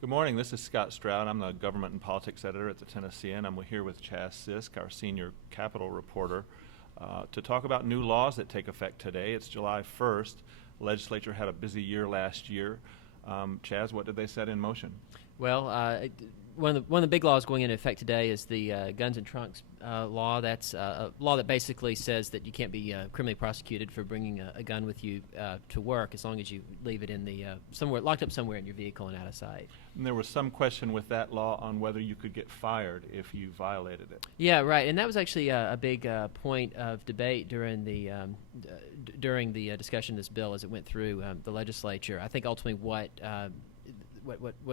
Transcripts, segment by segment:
Good morning. This is Scott Stroud. I'm the government and politics editor at the Tennessean. I'm here with Chas Sisk, our senior Capitol reporter, to talk about new laws that take effect today. It's July 1st. The legislature had a busy year last year. Chas, what did they set in motion? Well, one of the big laws going into effect today is the guns and trunks law. That's a law that basically says that you can't be criminally prosecuted for bringing a gun with you to work as long as you leave it in the somewhere locked up somewhere in your vehicle and out of sight. And there was some question with that law on whether you could get fired if you violated it. Yeah, right. And that was actually a big point of debate during the discussion of this bill as it went through the legislature. I think ultimately what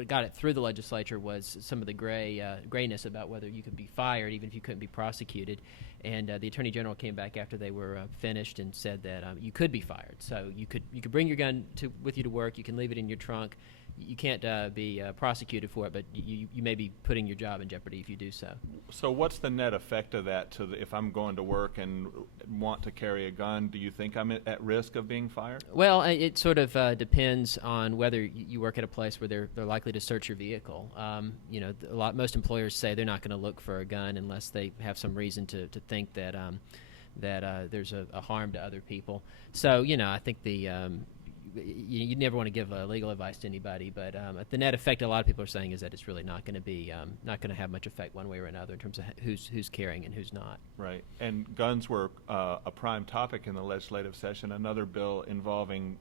got it through the legislature was some of the grayness about whether you could be fired even if you couldn't be prosecuted, and the Attorney General came back after they were finished and said that you could be fired. So you could bring your gun with you to work. You can leave it in your trunk. You can't be prosecuted for it, but you may be putting your job in jeopardy if you do so. So what's the net effect of that if I'm going to work and want to carry a gun? Do you think I'm at risk of being fired? Well, it sort of depends on whether you work at a place where they're likely to search your vehicle. Most employers say they're not going to look for a gun unless they have some reason to think that there's a harm to other people. So, I think you never want to give legal advice to anybody, but the net effect a lot of people are saying is that it's really not going to have much effect one way or another in terms of who's carrying and who's not. Right. And guns were a prime topic in the legislative session. Another bill involving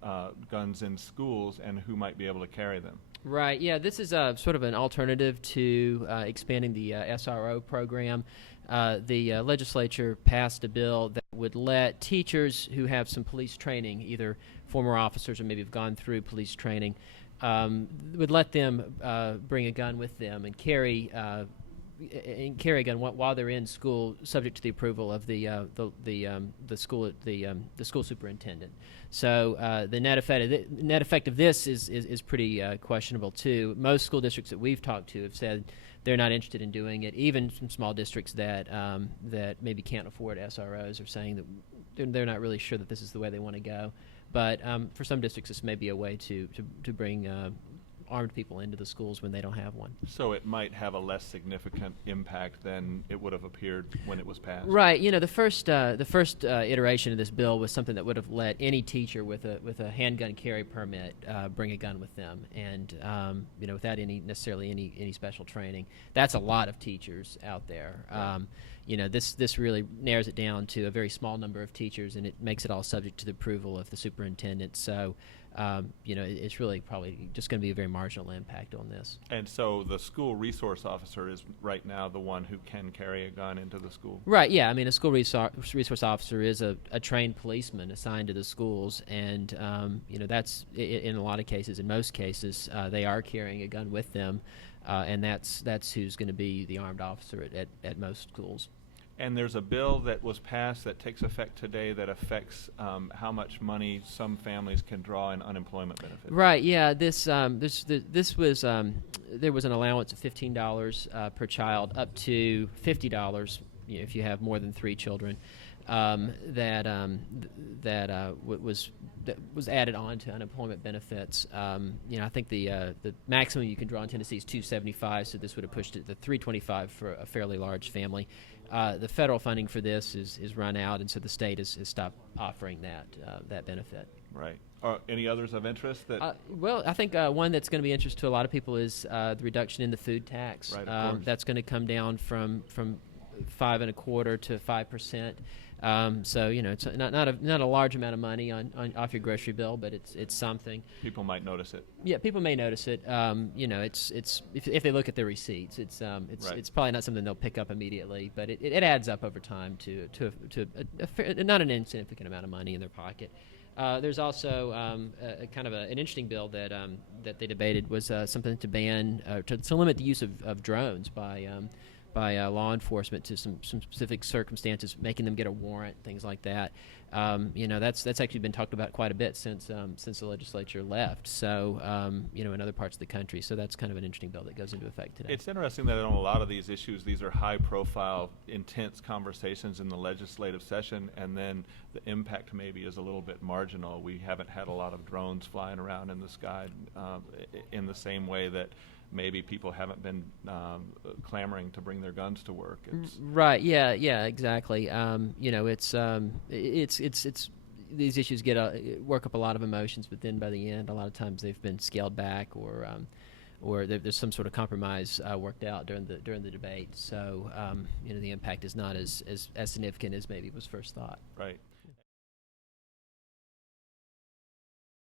guns in schools and who might be able to carry them. Right. Yeah. This is sort of an alternative to expanding the SRO program. The legislature passed a bill that would let teachers who have some police training, either former officers or maybe have gone through police training, would let them bring a gun with them and carry a gun while they're in school, subject to the approval of the school superintendent. So the net effect of this is pretty questionable too. Most school districts that we've talked to have said they're not interested in doing it. Even some small districts that maybe can't afford SROs are saying that they're not really sure that this is the way they want to go. But for some districts, this may be a way to bring armed people into the schools when they don't have one. So it might have a less significant impact than it would have appeared when it was passed. Right. The first iteration of this bill was something that would have let any teacher with a handgun carry permit bring a gun with them, and without necessarily any special training. That's a lot of teachers out there. Right. This really narrows it down to a very small number of teachers, and it makes it all subject to the approval of the superintendent. So, it's really probably just going to be a very marginal impact on this. And so the school resource officer is right now the one who can carry a gun into the school? Right, yeah. I mean, a school resource officer is a trained policeman assigned to the schools, and, that's, in a lot of cases, in most cases, they are carrying a gun with them, and that's who's going to be the armed officer at most schools. And there's a bill that was passed that takes effect today that affects how much money some families can draw in unemployment benefits. Right. Yeah. This was there was an allowance of $15 per child, up to $50 if you have more than 3 children. That was added on to unemployment benefits. I think the maximum you can draw in Tennessee is $275, so this would have pushed it to $325 for a fairly large family. The federal funding for this is run out, and so the state has stopped offering that benefit. Right. Any others of interest? Well, I think one that's going to be of interest to a lot of people is the reduction in the food tax. Right, of course. That's going to come down from 5.25% to 5%. So it's not a large amount of money off your grocery bill, but it's something. People might notice it. Yeah, people may notice it. It's if they look at their receipts, it's probably not something they'll pick up immediately, but it adds up over time to not an insignificant amount of money in their pocket. There's also a kind of an interesting bill that they debated was something to ban to limit the use of drones by law enforcement to some specific circumstances, making them get a warrant, things like that. That's actually been talked about quite a bit since the legislature left. So, in other parts of the country. So that's kind of an interesting bill that goes into effect today. It's interesting that on a lot of these issues, these are high-profile, intense conversations in the legislative session, and then the impact maybe is a little bit marginal. We haven't had a lot of drones flying around in the sky in the same way that maybe people haven't been clamoring to bring their guns to work. Right. Yeah. Yeah. Exactly. You know, it's these issues work up a lot of emotions, but then by the end, a lot of times they've been scaled back, or there's some sort of compromise worked out during the debate. So you know, the impact is not as significant as maybe was first thought. Right.